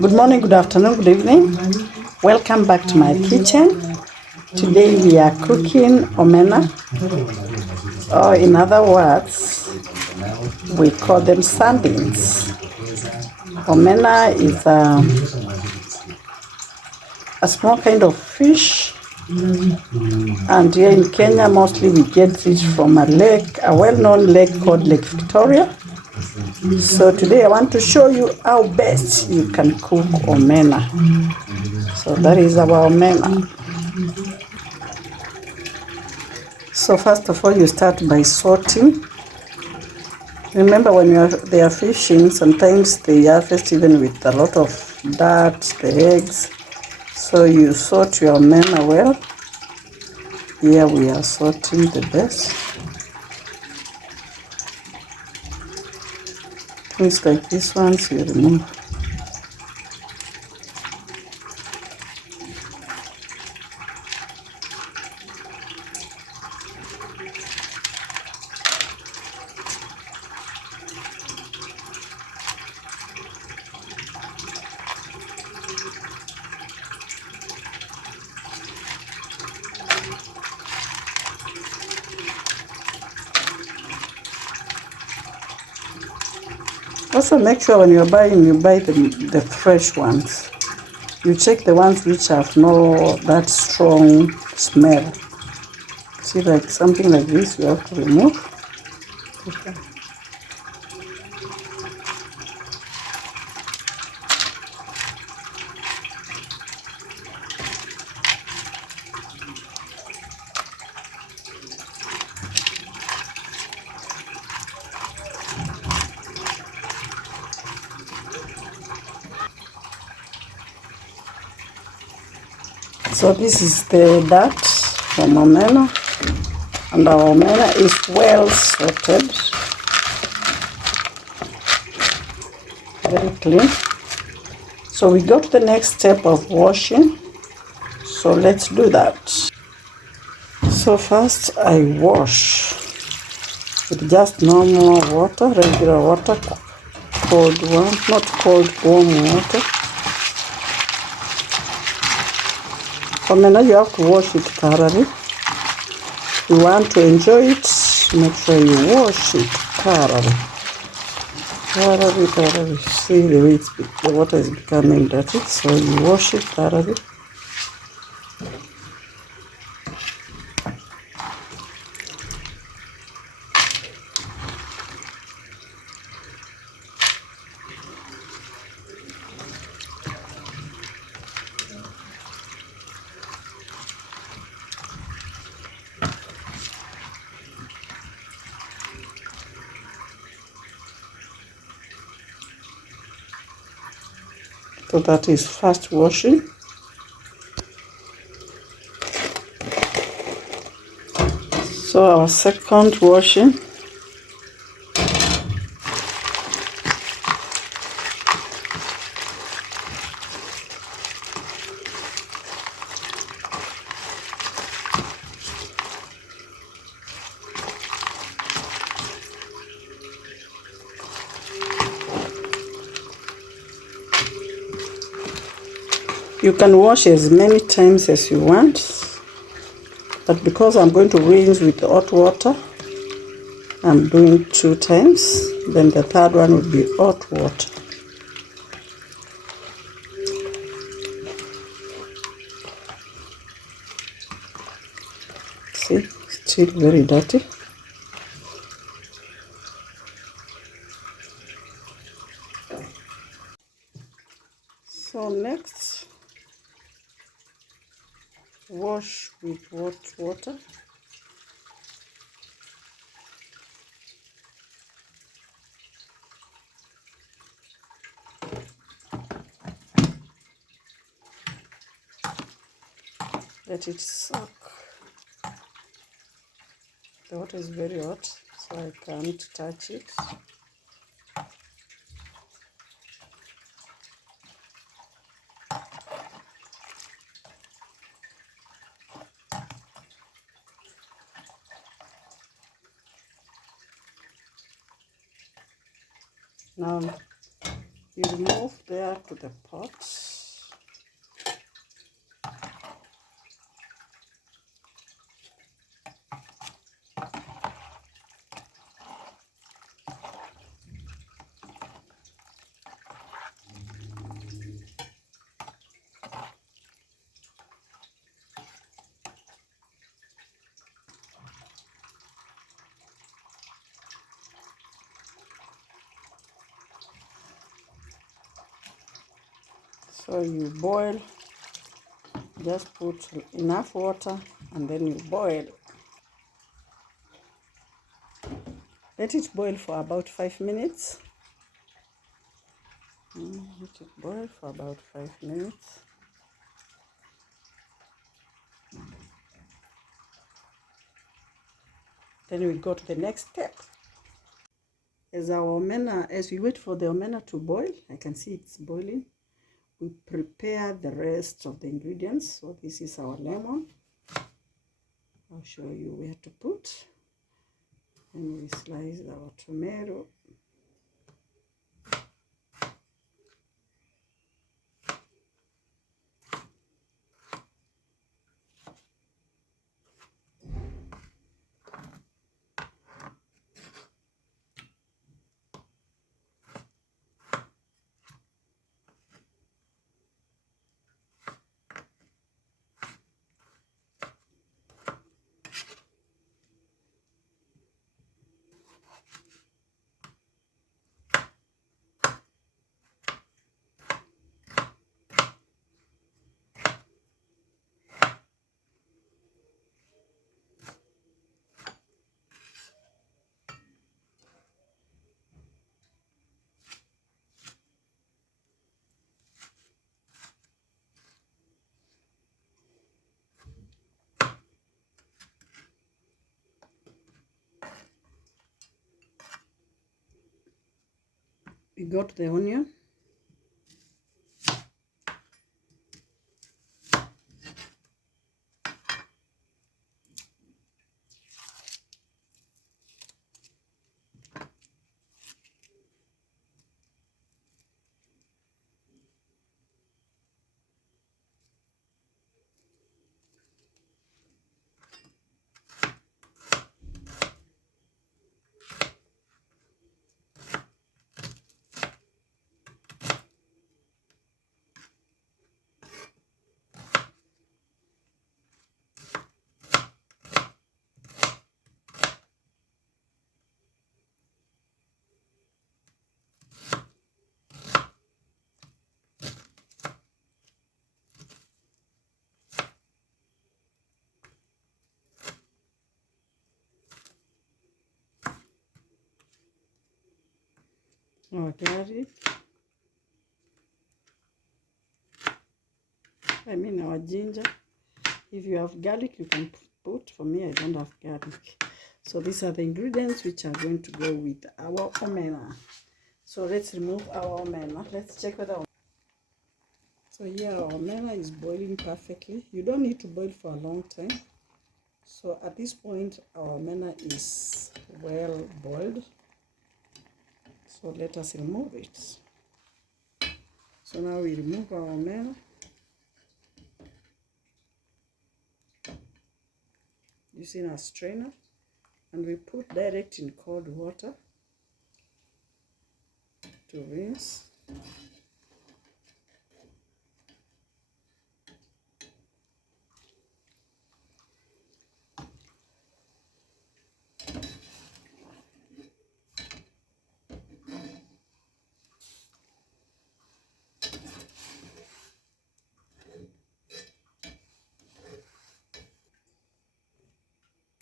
Good morning, good afternoon, good evening. Welcome back to my kitchen. Today we are cooking omena, or in other words, we call them sardines. Omena is a small kind of fish, and here in Kenya mostly we get it from a lake, a well-known lake called Lake Victoria. So today I want to show you how best you can cook omena. So that is our omena. So first of all, you start by sorting. Remember, when they are fishing, sometimes they harvest even with a lot of dirt, the eggs. So you sort your omena well. Here we are sorting the best. Things like these ones you remove. Also make sure when you're buying, you buy the fresh ones. You check the ones which have no that strong smell. See, like something like this, you have to remove. Okay. So this is the dirt from omena, and our omena is well sorted, very clean. So we go to the next step of washing. So let's do that. So first I wash with just normal water, regular water, cold one, not cold, warm water. Omena, you have to wash it thoroughly. If you want to enjoy it, make sure you wash it thoroughly. Thoroughly. See the way the water is becoming dirty, so you wash it thoroughly. So that is first washing. So our second washing. You can wash as many times as you want, but because I'm going to rinse with hot water, I'm doing 2 times, then the third one will be hot water. See, still very dirty. So next, wash with hot water. Let it soak. The water is very hot, so I can't touch it. Now You remove there to the pot. So you boil, just put enough water and then you boil. Let it boil for about 5 minutes. Let it boil for about 5 minutes. Then we go to the next step. As we wait for the omena to boil, I can see it's boiling. We prepare the rest of the ingredients. So this is our lemon. I'll show you where to put. And we slice our tomato. We got the onion. Our garlic. Our ginger. If you have garlic, you can put. For me, I don't have garlic. So these are the ingredients which are going to go with our omena. So let's remove our omena. Let's check whether. So here our omena is boiling perfectly. You don't need to boil for a long time. So at this point, our omena is well boiled. So let us remove it. So now we remove our omena. Using a strainer, and we put direct in cold water to rinse.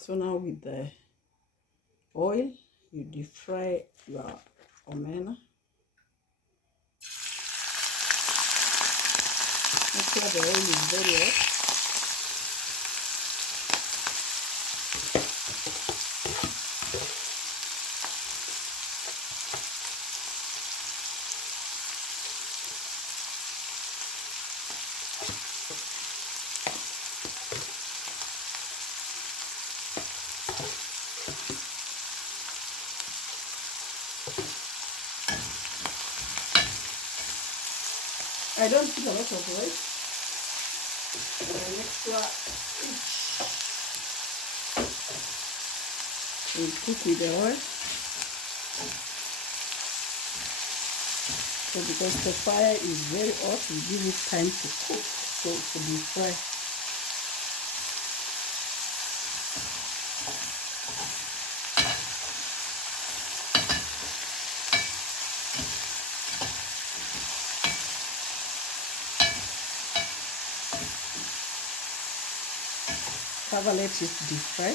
So now with the oil, you deep fry your omena. Make sure the oil is very hot. I don't put a lot of oil. I make sure we cook with the oil. So because the fire is very hot, we give it time to cook, so to be fry. Cover, let it deep fry.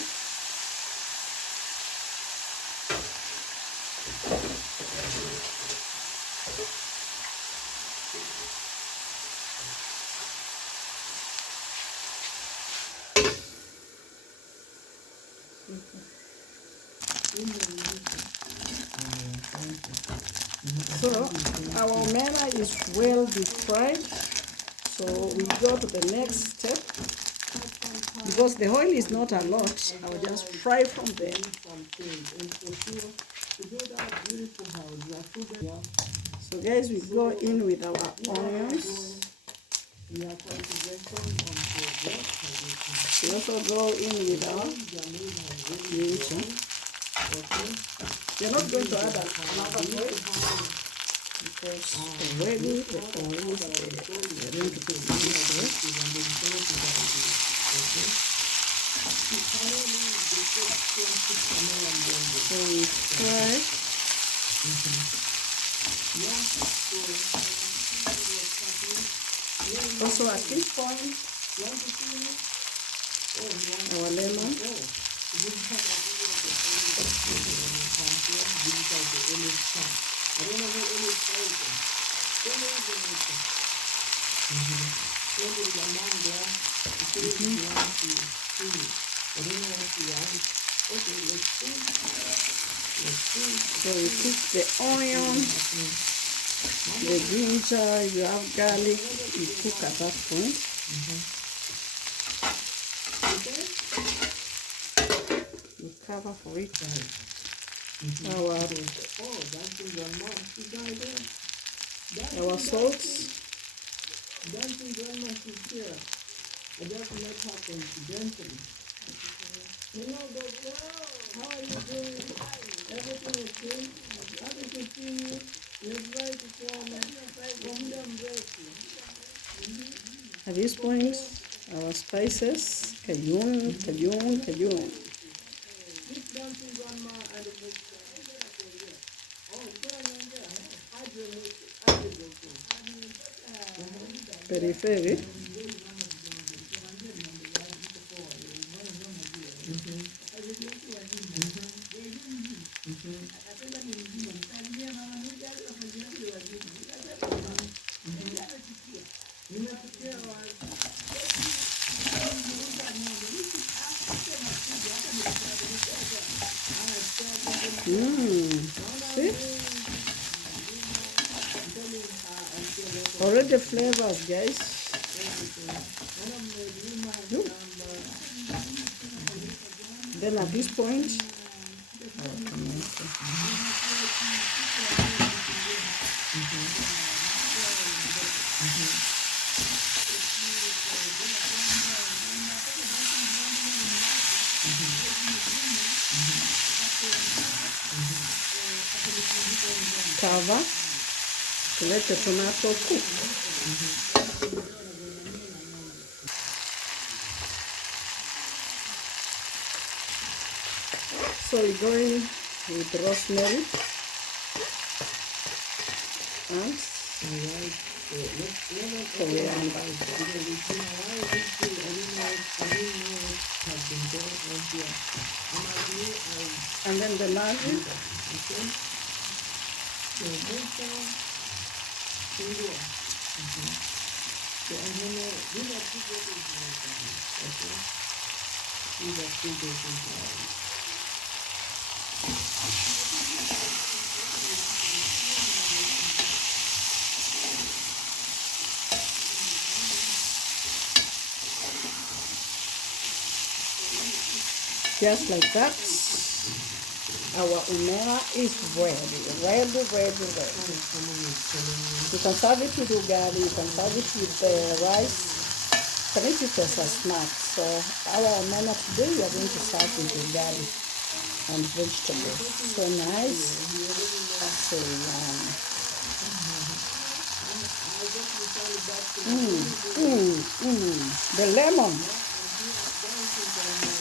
So our omena is well deep fried. So we go to the next step. Because the oil is not a lot, I will just fry from there. So guys, we go in with our onions. We also go in with our ginger. We're not going to add another oil because already the oil is there. We're going to put this way. So we fry. Also at this point, our lemon. So we cook the onion, the ginger, you have garlic, you cook at that point. You cover for it. Our salt. I just met her coincidentally. How are you doing? Everything okay? Happy to see you. You're right to come. At this point, our spices, cajun, cajun, cajun. Periphery. See? Already flavors, guys. Then at this point, cover to let the tomato cook. So we're going with rosemary and coriander. And then the magic. Just like that. Our omena is ready. Ready. You can serve it with ugali, you can serve it with rice, you can eat it as a snack. So our omena today we are going to serve with ugali and vegetables. So nice, so yummy. The lemon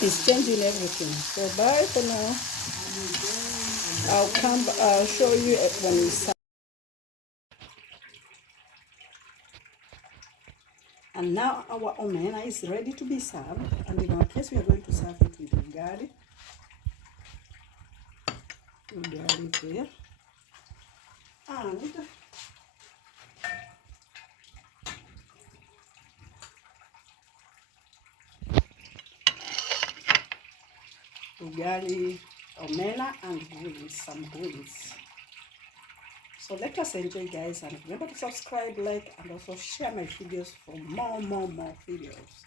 is changing everything. So bye for now. I'll show you when we serve. And now our omena is ready to be served. And in our case, we are going to serve it with ugali. Ugali there. And ugali, omena, and greens, some greens. So let us enjoy, guys, and remember to subscribe, like, and also share my videos for more videos.